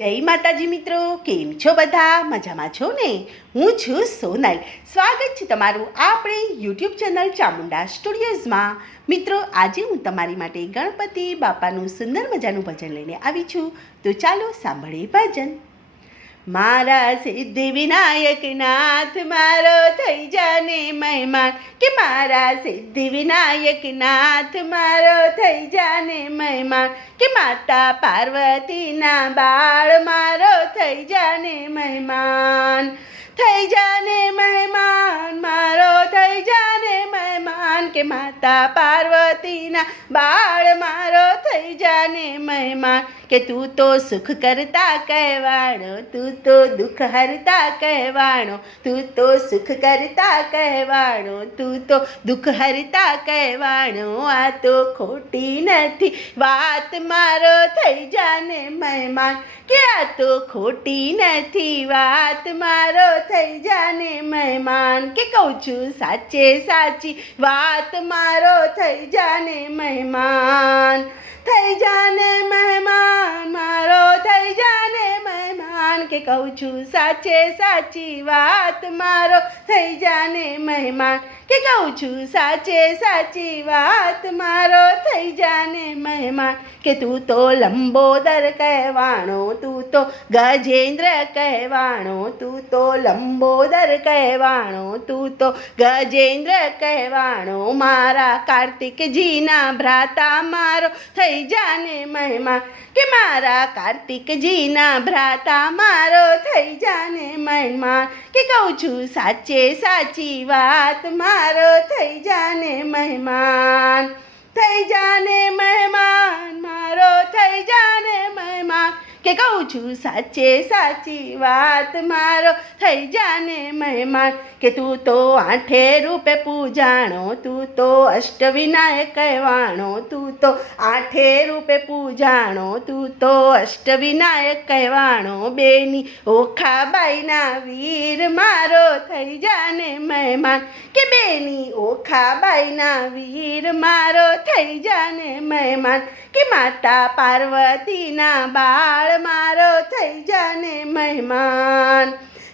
જય માતાજી મિત્રો, કેમ છો બધા? મજામાં છો ને? હું છું સોનલ. સ્વાગત છે તમારું આપણી યુટ્યુબ ચેનલ ચામુંડા સ્ટુડિયોઝમાં. મિત્રો, આજે હું તમારી માટે ગણપતિ બાપાનું સુંદર મજાનું ભજન લઈને આવી છું. તો ચાલો સાંભળીએ ભજન. મારા સિદ્ધિ વિનાયક નાથ મારો થઈ જાને મહેમાન, કે મારા સિદ્ધિ વિનાયક નાથ મારો થઈ જાને મહેમાન, કે માતા પાર્વતીના બાળ મારો થઈ જાને મહેમાન, થઈ જાને મહેમાન મારો થઈ જાને મહેમાન, કે માતા પાર્વતીના બાળ મારો થઈ જાને મહેમાન, કે તું તો સુખ કરતા કહેવાણો, તું તો દુઃખ હરતા કહેવાણો, તું તો સુખ કરતા કહેવાણો, તું તો દુઃખ હરતા કહેવાણો, આ તો ખોટી નથી વાત મારો થઈ જાને મહેમાન, કે આ તો ખોટી નથી વાત મારો થઈ જાને મહેમાન, કે કહું છું સાચે સાચી વાત મારો થઈ જાને મહેમાન, થઈ જાને મહેમાન મારો થઈ જાને મહેમાન, કે કહું છું સાચે સાચી વાત મારો થઈ જાને મહેમાન, કે કહું છું સાચે સાચી વાત મારો થઈ જાને મહેમાન, કે તું તો લંબોદર કહેવાણો, તું તો ગજેન્દ્ર કહેવાણો, તું તો લંબોદર કહેવાણો, તું તો ગજેન્દ્ર કહેવાણો, મારા કાર્તિકજીના ભ્રાતા મારો થઈ જાને મહેમાન, કે મારા કાર્તિકજીના ભ્રાતા મારો થઈ જાને મહેમાન, કે કહું છું સાચે સાચી વાત મારો થઈ જાને મહેમાન, થઈ જાને મહેમાન મારો થઈ જાને મહેમાન, કે કહું છું સાચે સાચી વાત મારો થઈ જાને મહેમાન, કે તું તો આઠે રૂપે પૂજાણો, તું તો અષ્ટવિનાયક કહેવાણો, તું તો આઠે રૂપે પૂજાણો, તું તો અષ્ટવિનાયક કહેવાણો, બેની ઓખાબાઈના વીર મારો થઈ જાને મહેમાન, કે બેની ઓખાબાઈના વીર મારો થઈ જાને મહેમાન, કે માતા પાર્વતીના બાળ મારો થઈ જાને મહેમાન,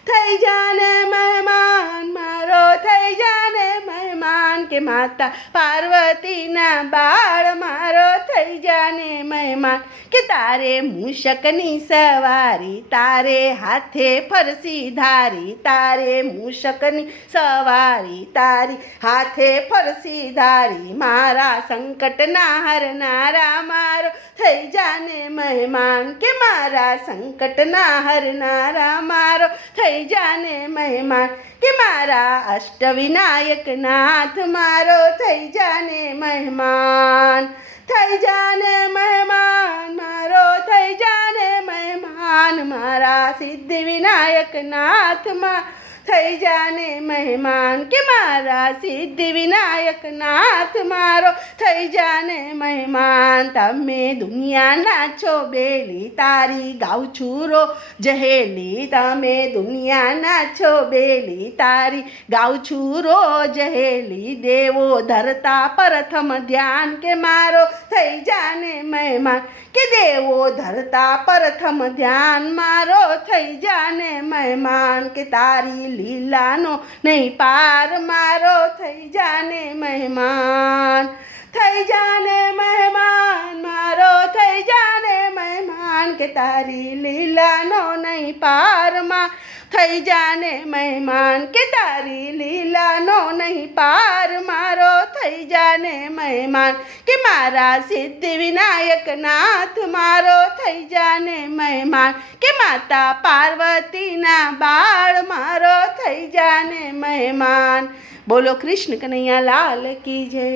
થઈ જાને મહેમાન મારો થઈ જાને મહેમાન, કે માતા પાર્વતીના બાળ મારો થઈ જાને મહેમાન, કે તારે મૂષકની સવારી, તારે હાથે ફરસી ધારી, તારે મૂષકની સવારી, તારી હાથે ફરસી ધારી, મારા સંકટના હરનારા મારો થઈ જાને મહેમાન, કે મારા સંકટના હરનારા મારો થઈ જાને મહેમાન, કે મારા અષ્ટવિનાયક નાથ મારો થઈ જાને મહેમાન, થઈ જાને મહેમાન મારો થઈ જાને મહેમાન, મારા સિદ્ધિ વિનાયક નાથમાં થઈ જાને મહેમાન, કે મારા સિદ્ધિ વિનાયક નાથ મારો થઈ જાને મહેમાન, તમે દુનિયાના છો બેલી, તારી ગાઉં છું રો જહેલી, તમે દુનિયાના છો બેલી, તારી ગાઉં છું રોજ હેલી, દેવો ધરતા પ્રથમ ધ્યાન, કે મારો થઈ જાને મહેમાન, કે દેવો ધરતા પ્રથમ ધ્યાન મારો થઈ જાને મહેમાન, કે તારી લીલાનો નહીં પાર મારો થઈ જાને મહેમાન, થઈ જાને મહેમાન મારો થઈ જાને મહેમાન, કે તારી લીલાનો નહીં પારમાં થઈ જાને મહેમાન, કે તારી લીલાનો નહીં પાર મારો થઈ જાને મહેમાન, કે મારા સિદ્ધિ વિનાયક નાથ મારો થઈ જાને મહેમાન, કે માતા પાર્વતીના બાળ મારો થઈ જાને મહેમાન. બોલો કૃષ્ણ કનૈયા લાલ કી જય.